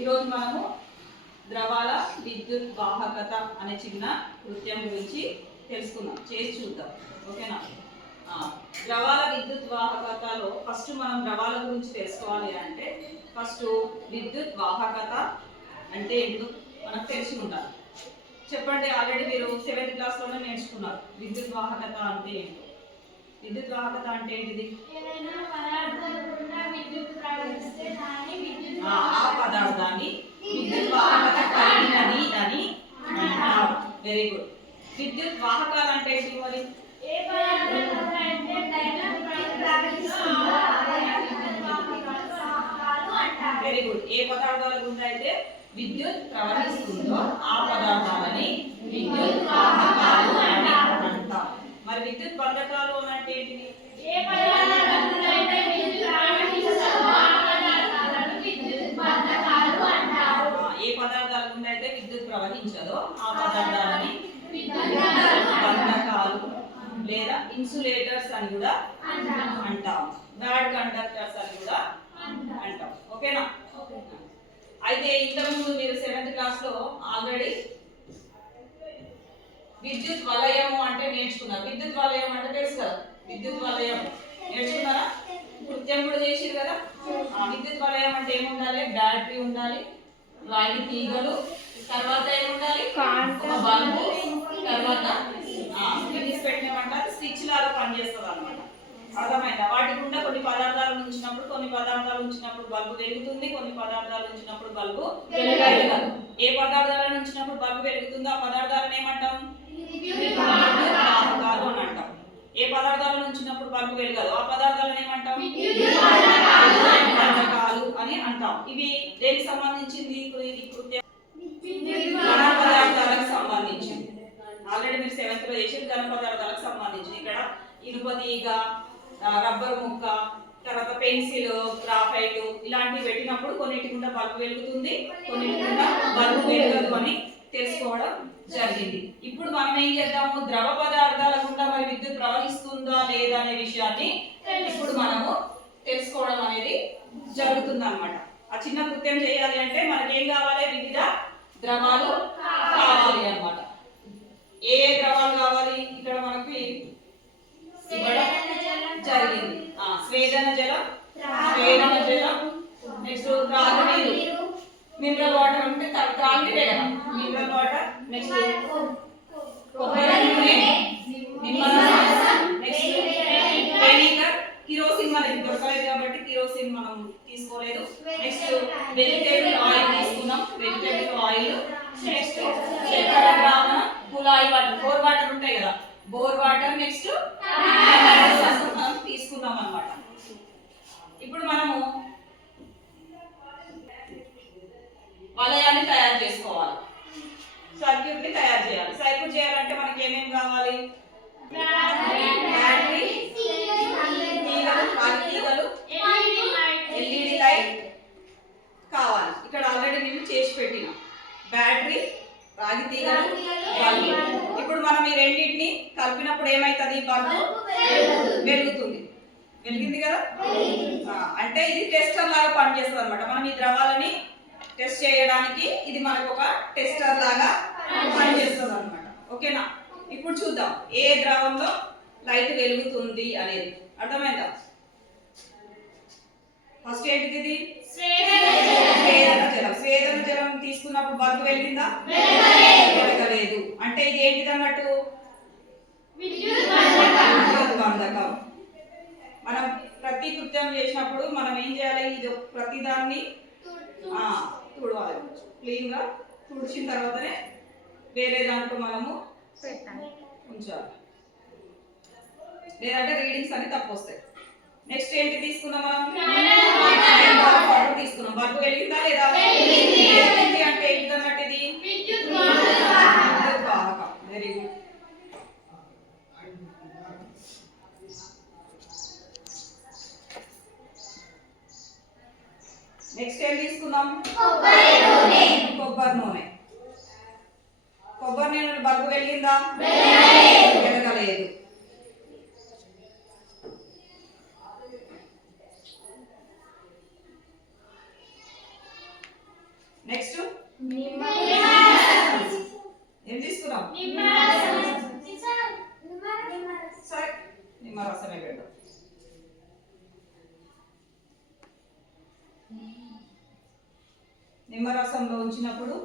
ఈరోజు మనము ద్రవాల విద్యుత్ వాహకత అనే చిన్న కృత్యం గురించి తెలుసుకుందాం, చేసి చూద్దాం. ఓకేనా? ద్రవాల విద్యుత్ వాహకతలో ఫస్ట్ మనం ద్రవాల గురించి తెలుసుకోవాలి అంటే ఫస్ట్ విద్యుత్ వాహకత అంటే ఏంటో మనకు తెలిసి ఉండాలి. చెప్పండి, ఆల్రెడీ మీరు 7th క్లాస్లోనే నేర్చుకున్నారు విద్యుత్ వాహకత అంటే ఏంటో. విద్యుత్ వాహకత అంటే ఏంటిది? ఆ పదార్థాన్ని విద్యుత్ వాహకత కలిగినది అని అంటారు. Very good. విద్యుత్ వాహకాలు అంటే ఏంటి మరి? Very good. ఏ పదార్థాల గుండా అయితే విద్యుత్ ప్రవహిస్తుందో ఆ పదార్థాలని విద్యుత్ వాహకాలు అని అంటాం. మరి విద్యుత్ బంధకాలు అంటే ఏంటిది? ఏ పదార్థాల గుండా అయితే విద్యుత్ ప్రవహించదో ఆ పదార్థాలని బంధకాలు లేదా ఇన్సులేటర్స్ అని కూడా అంటాం. బ్యాడ్ కండక్టర్స్ అని కూడా అంటాం. ఓకేనా? అయితే ఇంతకుముందు మీరు 7th క్లాస్లో ఆల్రెడీ విద్యుత్ వలయము అంటే నేర్చుకున్నారు. విద్యుత్ వలయం అంటే తెలుసు కదా? విద్యుత్ వలయం నేర్చుకున్నారా? కృత్యం కూడా చేసిరు కదా? విద్యుత్ వలయం అంటే ఏముండాలి? బ్యాటరీ ఉండాలి, రాగి తీగలు, తర్వాత ఏముండాలి? బల్బు, తర్వాత పెట్టినామంటారు స్విచ్ లాగా పనిచేస్తుంది అనమాట. అర్థమైందా? వాటి గుండా కొన్ని పదార్థాలు ఉంచినప్పుడు బల్బు వెలుగుతుంది, కొన్ని పదార్థాలు ఉంచినప్పుడు బల్బు వెలగదు. ఏ పదార్థాలను ఉంచినప్పుడు బల్బు వెలుగుతుందో ఆ పదార్థాలను ఏమంటాం? వాహకాలు అని అంటాం. ఏ పదార్థాలను ఉంచినప్పుడు బల్బు వెలగదు ఆ పదార్థాలను ఏమంటాం? బంధకాలు అని అంటాం. ఇవి దేనికి సంబంధించింది? ఘన పదార్థాలకు సంబంధించింది. ఆల్రెడీ మీరు 7th లో చేసి ఘన పదార్థాలకు సంబంధించింది. ఇక్కడ ఇనుప తీగ, రబ్బర్ ముక్క, తర్వాత పెన్సిల్, గ్రాఫైట్ ఇలాంటివి పెట్టినప్పుడు కొన్నిటి గుండా బల్బు వెలుగుతుంది, కొన్నిటి గుండా బల్బు వెలగదు అని తెలుసుకోవడం జరిగింది. ఇప్పుడు మనం ఏం చేద్దాము? ద్రవ పదార్థాల గుండా మరి విద్యుత్ ప్రవహిస్తుందా లేదా అనే విషయాన్ని ఇప్పుడు మనము తెలుసుకోవడం అనేది జరుగుతుంది అన్నమాట. ఆ చిన్న కృత్యం చేయాలి అంటే మనకి ఏం కావాలి? వివిధ ద్రవాలు కావాలి అన్నమాట. ఏ ద్రవాలు కావాలి? ఇక్కడ మనకి ఇవ్వడం జరిగింది. స్వేదన జలం, నెక్స్ట్ త్రాగునీరు, మినరల్ వాటర్ అంటే త్రాగునీరే కదా, మినరల్ వాటర్, నెక్స్ట్ కొబ్బరి నూనె, నిమ్మరసం, నెక్స్ట్ వెనిగర్, కిరోసిన్ మనకి దొరకలేదు కాబట్టి కిరోసిన్ మనం తీసుకోలేదు. నెక్స్ట్ వెజిటేబుల్ ఆయిల్ తీసుకున్నాం, వెజిటేబుల్ ఆయిల్, నెక్స్ట్ చక్కెర ద్రావణం, కుళాయి వాటర్, బోర్ వాటర్ ఉంటాయి కదా, బోర్ వాటర్, నెక్స్ట్ మనం తీసుకున్నాం అన్నమాట. ఇప్పుడు మనము వలయాన్ని తయారు చేసుకోవాలి, సర్క్యూట్ ని తయారు చేయాలి. సర్క్యూట్ చేయాలంటే మనకి ఏమేమి కావాలి? బ్యాటరీ, తీగలు, ఎల్ఈడి లైట్ కావాలి. ఇక్కడ ఆల్రెడీ నేను చేసి పెట్టిన బ్యాటరీ, రాగి తీగలు, బల్బు. ఇప్పుడు మనం ఈ రెండింటిని కలిపినప్పుడు ఏమైతుంది? బల్బు వెలుగుతుంది. వెలిగింది కదా? అంటే ఇది టెస్టర్ లాగా పనిచేస్తుంది అనమాట. మనం ఈ ద్రవాలని టెస్ట్ చేయడానికి ఇది మనకు ఒక టెస్టర్ లాగా పనిచేస్తుంది అనమాట. ఓకేనా? ఇప్పుడు చూద్దాం ఏ ద్రవంలో లైట్ వెలుగుతుంది అనేది. అర్థమైందా? ఫస్ట్ ఏంటిది? ఇది స్వేదన జలం. స్వేదన జలం తీసుకున్నప్పుడు బల్బు వెలిగిందా? వెలగలేదు. అంటే ఇది ఏంటిది అన్నట్టు? విద్యుత్ బంధకం. మనం ప్రతి కృత్యం చేసినప్పుడు మనం ఏం చేయాలి? ఇది ప్రతి దాన్ని తుడవాలి. క్లీన్ గా తుడిచిన తర్వాతనే వేరే దాంట్లో మనము ఉంచాలి, లేదంటే రీడింగ్స్ అన్ని తప్పు వస్తాయి. నెక్స్ట్ ఏంటి తీసుకున్నాం? మనం వాటర్ తీసుకున్నాం. బల్బు వెలిగిందా లేదా? అంటే ఏంటి అన్నట్టు? ఇది విద్యుత్ వాహకం. Very good. నెక్స్ట్ ఏం తీసుకున్నాం? కొబ్బరి నూనె. కొబ్బరి నూనె బల్బు వెలిగిందా? వెలగలేదు. నెక్స్ట్ ఏం తీసుకున్నాం? సరే నిమ్మరసమే పెట్టు. నిమ్మరసంలో ఉంచినప్పుడు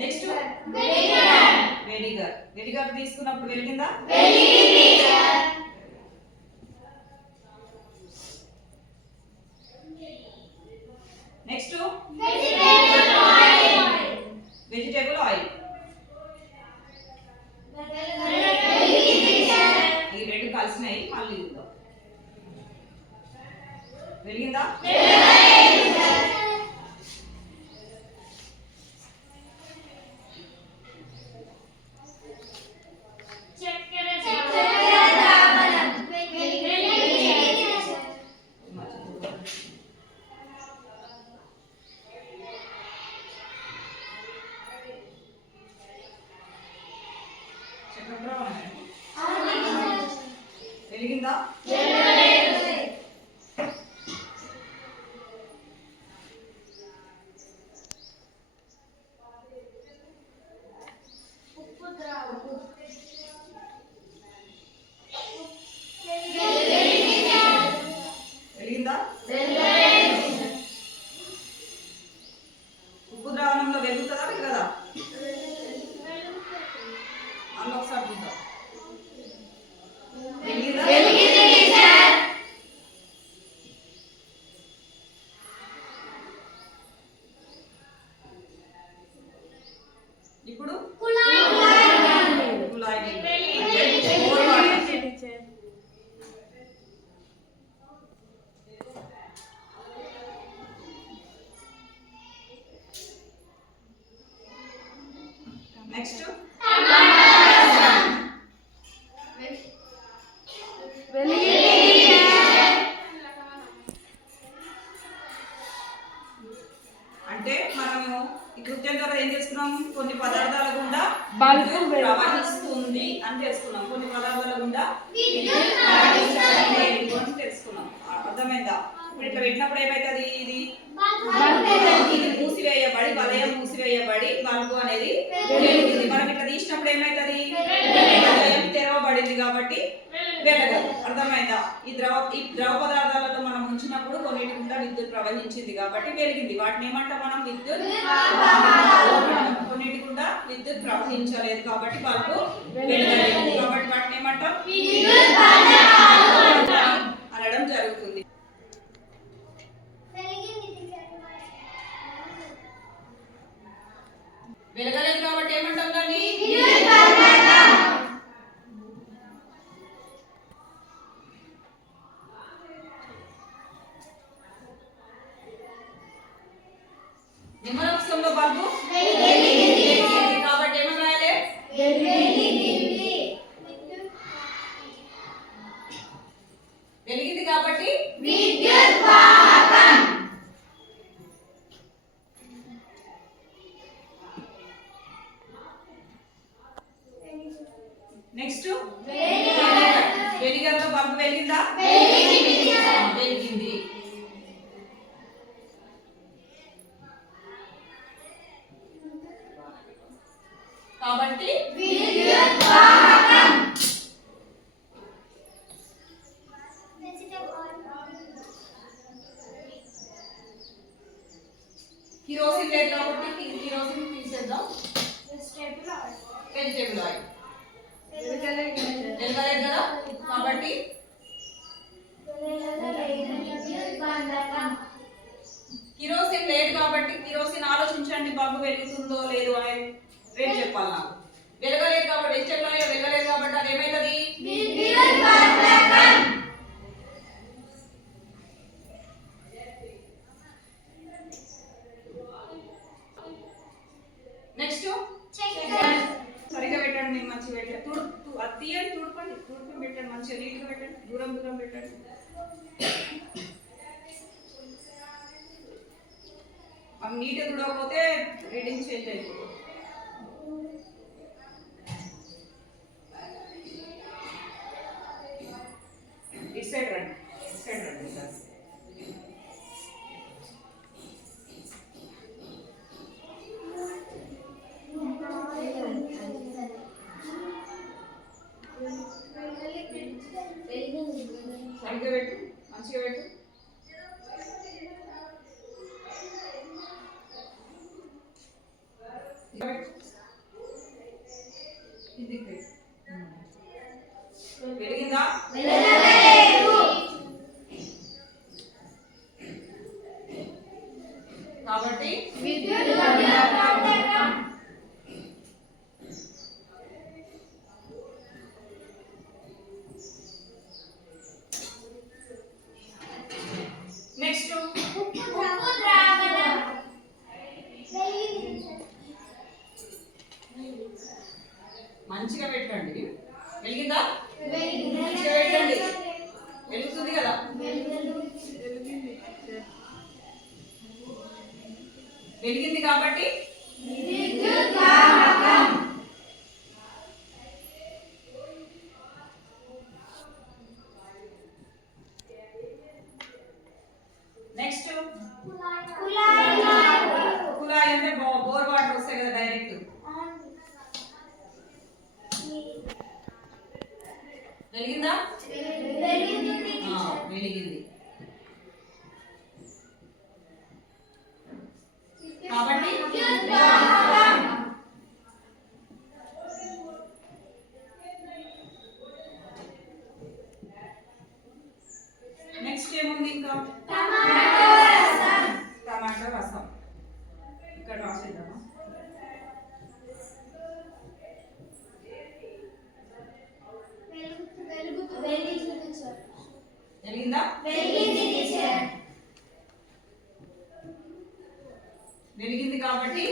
నెక్స్ట్ వెనిగర్. వెనిగర్ తీసుకున్నప్పుడు వెలిగిందా? Next vegetable oil. ఈ రెండు కలిసినాయి, మళ్ళీ చూద్దాం. వెలిగిందా? వెలిగిందా? వెలిగిందా? ఉప్పు ద్రావణంలో వెలుగుతుందా వెలగదా? అందులో ఒకసారి చూద్దాం. ఇప్పుడు కుళాయి నెక్స్ట్ అంటే మనము ఈ కృత్యం ద్వారా ఏం చేసుకున్నాం? కొన్ని పదార్థాల గుండా విద్యుత్ ప్రవహిస్తుంది అని తెలుసుకున్నాం. కొన్ని పదార్థాల గుండా విద్యుత్ ప్రవహించలేదు అని తెలుసుకున్నాం. అర్థమైందా? ఇప్పుడు ఇట్లా పెట్టినప్పుడు ఏమైతుంది? ఇది మూసివేయబడి, వలయం మూసివేయబడి బల్బు అనేది వెలుగుతుంది. మనం ఇట్లా తీసినప్పుడు ఏమైతుంది? వలయం తెరవబడింది కాబట్టి వెలగదు. అర్థమైందా? ఈ ద్రవ పదార్థాలలో మనం ఉంచినప్పుడు కొన్నిటి గుండా విద్యుత్ ప్రవహించింది కాబట్టి వెలిగింది. వాటిని ఏమంటాం మనం? విద్యుత్. కొన్నిటి గుండా విద్యుత్ ప్రవహించలేదు కాబట్టి బల్బు వెలగలేదు. కాబట్టి వాటిని ఏమంటాం? అనడం జరుగుతుంది. వెలగలేదు కాబట్టి ఏమంటాం దాన్ని? నిమ్మరసంలో బల్బు వెలిగింది కాబట్టి ఏమని రాయాలి? వెలిగింది కాబట్టి విద్యుత్ వాహకం. నెక్స్ట్ వెనిగర్ లో బల్బు వెలిగిందా? వెలిగింది. కాబట్టి విద్యుత్ వాహకం. కిరోసిన్ లేదు కాబట్టి కిరోసిన్ తీసేద్దాం. వెజిటేబుల్ ఆయిల్ వెలగలేదు కదా కాబట్టి కిరోసిన్ లేదు కాబట్టి కిరోసిన్ ఆలోచించండి, బల్బు వెలుగుతుందో లేదో అని రేపు చెప్పాలి నాకు. వెలగలేదు కాబట్టి వెజిటేబుల్ ఆయిల్ వెలగలేదు కాబట్టి అది ఏమైతుంది? నెక్స్ట్ సరిగా పెట్టండి. నేను మంచిగా పెట్టండి. తీయండి, తుడుపండి పెట్టండి. మంచిగా నీట్గా పెట్టండి. దూరం పెట్టండి. మనం నీట్గా తుడకపోతే రీడింగ్ చేంజ్ అయిపోతుంది. వెలిగిందా? కాబట్టి నెక్స్ట్ మంచిగా పెట్టండి. వెలిగిందా? మంచిగా పెట్టండి. వెలుగుతుంది కదా? వెలిగింది కాబట్టి నెక్స్ట్ కుళాయి అంటే బోర్ వాటర్ వస్తాయి కదా డైరెక్ట్. వెలిగిందా? వెలిగింది కాబట్టి నెక్స్ట్ ఏముంది ఇంకా? టమాటో రసం ఇక్కడ రాసేద్దామా? వెలిగిందా? వెలిగింది కాబట్టి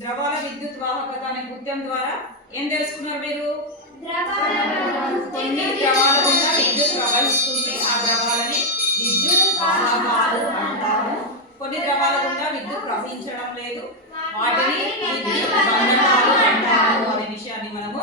ద్రవాల విద్యుత్ వాహకత అనే కృత్యం ద్వారా ఏం తెలుసుకున్నారు మీరు? కొన్ని ద్రవాల గుండా విద్యుత్ ప్రవహిస్తుంది, ఆ ద్రవాలని విద్యుత్ వాహకాలు అంటాము. కొన్ని ద్రవాల గుండా విద్యుత్ ప్రవహించడం లేదు, వాటిని విద్యుత్ బంధకాలు అంటారు అనే విషయాన్ని మనము